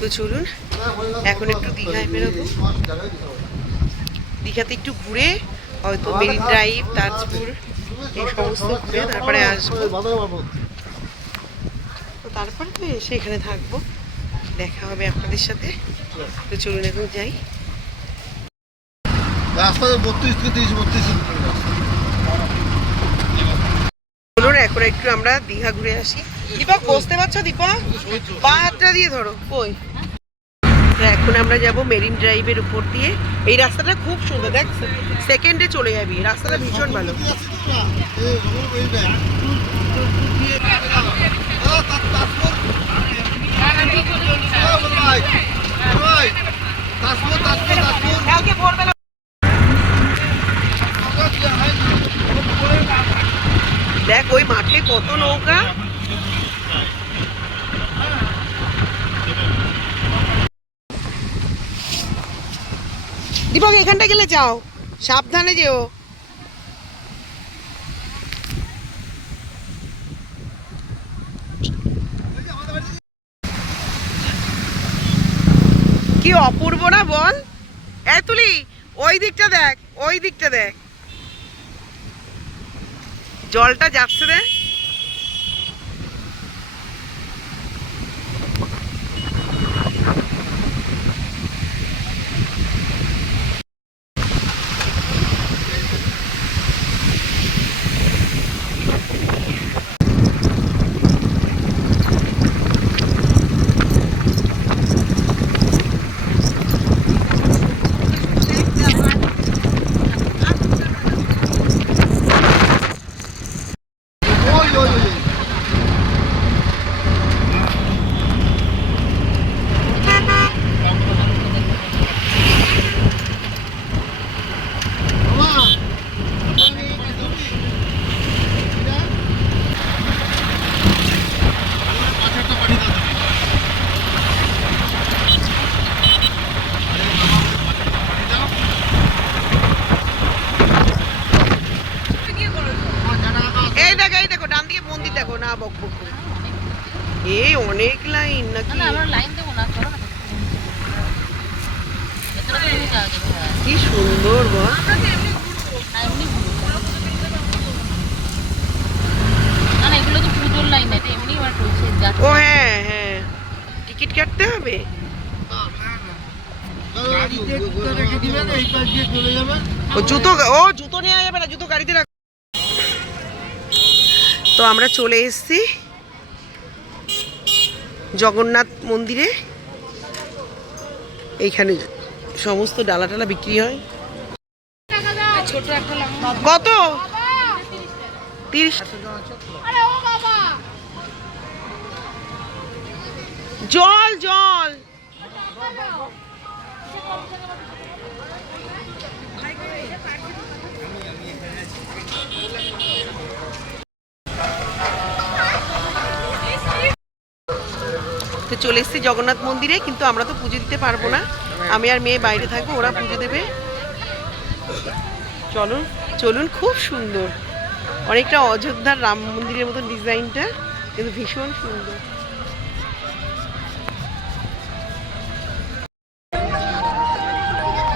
তো চলুন এখন একটু দীঘায় বেরোবো। দীঘাতে একটু ঘুরে হয়তো মেরিন ড্রাইভ, তাজপুর এই সমস্ত ঘুরে তারপরে আসবো। তো তারপরে তো এসে এখানে থাকবো, দেখা হবে আপনাদের সাথে। তো চলুন এখন যাই। চলুন এখন একটু আমরা দীঘা ঘুরে আসি। দীপক বসতে পারছো? দীপক বা হাতটা দিয়ে ধরো। কই এখন আমরা যাব মেরিন ড্রাইভের উপর দিয়ে। এই রাস্তাটা খুব সুন্দর, দেখ সেকেন্ডে চলে যাবি, রাস্তাটা ভীষণ ভালো। দেখ ওই মাঠে কত নৌকা। দীপক এখানটা গেলে যাও, সাবধানে যেও। কি অপূর্ব না বল? এই তুলি ওই দিকটা দেখ, ওই দিকটা দেখ, জলটা যাচ্ছে রে। এই দেখো ডান দিকে মন্দির দেখো না, বক বক এই অনেক লাইন নাকি? কি সুন্দর বল। ও হ্যাঁ হ্যাঁ, টিকিট কাটতে হবে। ও জুতো নেওয়া যাবে না, জুতো গাড়িতে রাখ। তো আমরা চলে এসেছি জগন্নাথ মন্দিরে। এইখানে সমস্ত ডালা টালা বিক্রি হয়। কত? 30। জল জল তো চলে এসেছি জগন্নাথ মন্দিরে, কিন্তু আমরা তো পুজো দিতে পারবো না, আমি আর মেয়ে বাইরে থাকবো, ওরা পুজো দেবে। চলুন চলুন, খুব সুন্দর, অনেকটা অযোধ্যার রাম মন্দিরের মতন ডিজাইনটা, কিন্তু ভীষণ সুন্দর।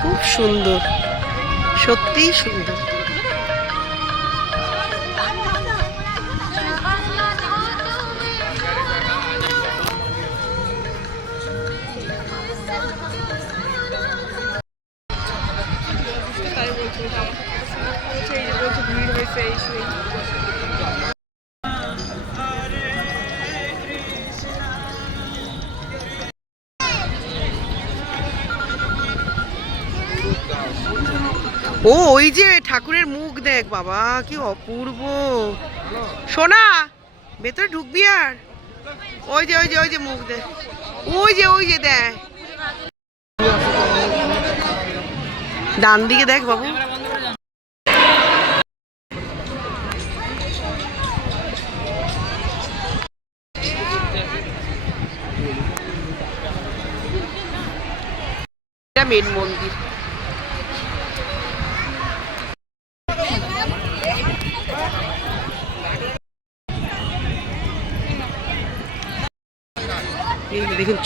খুব সুন্দর, সত্যিই সুন্দর। ও ওই যে ঠাকুরের মুখ দেখ বাবা, কি অপূর্ব। সোনা ভেতরে ঢুকবি আর ওই যে ওই যে ওই যে মুখ দেখ, ওই যে দেখ, ডান দিকে দেখ বাবু। এটা মেন মন্দির। দেখুন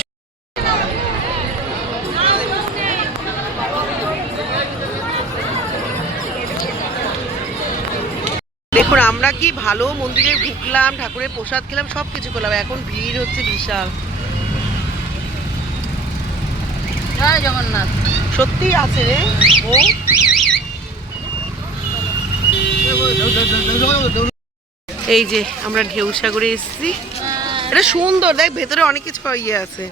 দেখুন আমরা কি ভালো মন্দিরে ঢুকলাম, ঠাকুরের প্রসাদ খেলাম, সব কিছু করলাম, এখন ভিড় হচ্ছে বিশাল। জয় জগন্নাথ। সত্যি আছে রে ও। এই যে আমরা ঢেউ সাগরে এসেছি, এটা সুন্দর, দেখ ভেতরে অনেক কিছু ইয়ে আছে।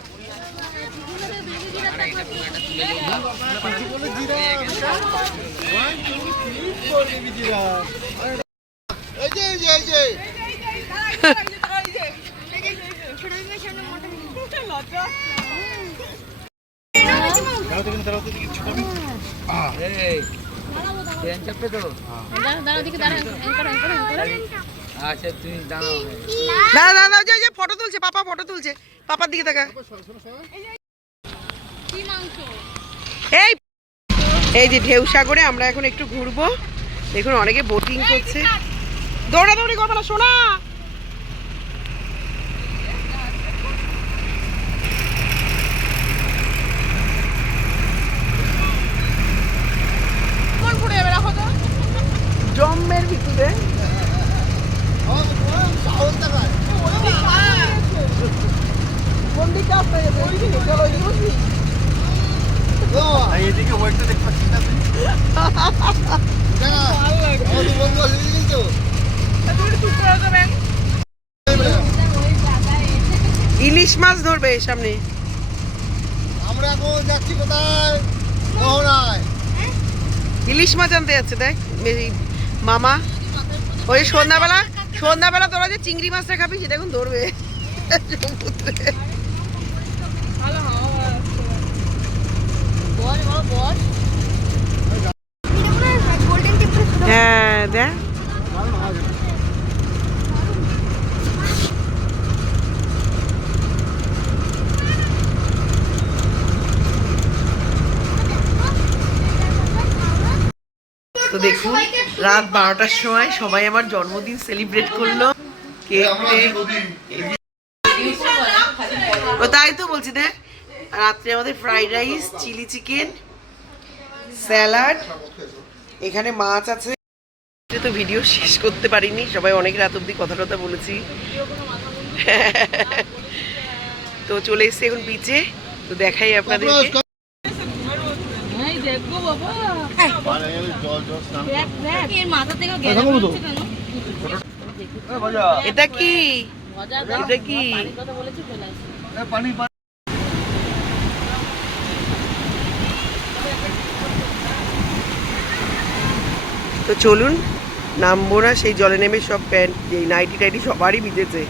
ফটো তুলছে পাপা, ফটো তুলছে, পাপার দিকে তাকা। এই এই যে ঢেউ সাগরে আমরা এখন একটু ঘুরবো। দেখুন অনেকে বোটিং করছে, দৌড়াদৌড়ি করবে না সোনা। জম্মের ভিতরে ইলিশ মাছ ধরবে সামনে। আমরা এখন যাচ্ছি কোথায়? মোহনায়। ইলিশ মাছ আনতে যাচ্ছে দেখ মামা। ওই সন্ধ্যাবেলা তোরা যে চিংড়ি মাছটা খাবি সেটা এখন ধরবে সমুদ্রে। হ্যাঁ দেখ তো দেখুন রাত 12টার সময় সবাই আমার জন্মদিন সেলিব্রেট করলো, কেক ও তাই তো বলছি। দেখ রাত্রে আমাদের fried rice, chili chicken, salad, এখানে মাছ আছে। তো ভিডিও শেষ করতে পারিনি, সবাই অনেক রাত অবধি কথা টথা বলেছি। তো চলে এসছি এখন বিচে, তো দেখাই আপনাদেরকে। এটা কি এটা কি তো চলুন নামবো না, সেই জলে নেমে সব প্যান্ট এই নাইটি টাইটি সবারই ভিজেছে।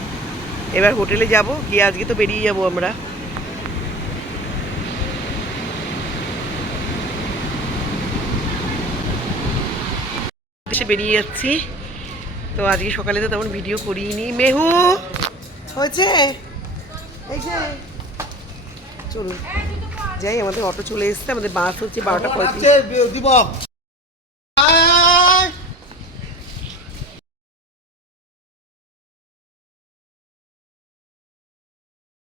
এবার হোটেলে যাব, গিয়ে আজকে তো বেরিয়ে যাব আমরা। এসে বেরিয়ে যাচ্ছি। তো আজকে সকালে তো তেমন ভিডিও করিনি। মেহু হয়েছে এই যে চলুন যাই, আমাদের অটো চলে এসছে, আমাদের বাস হচ্ছে 12টা 35।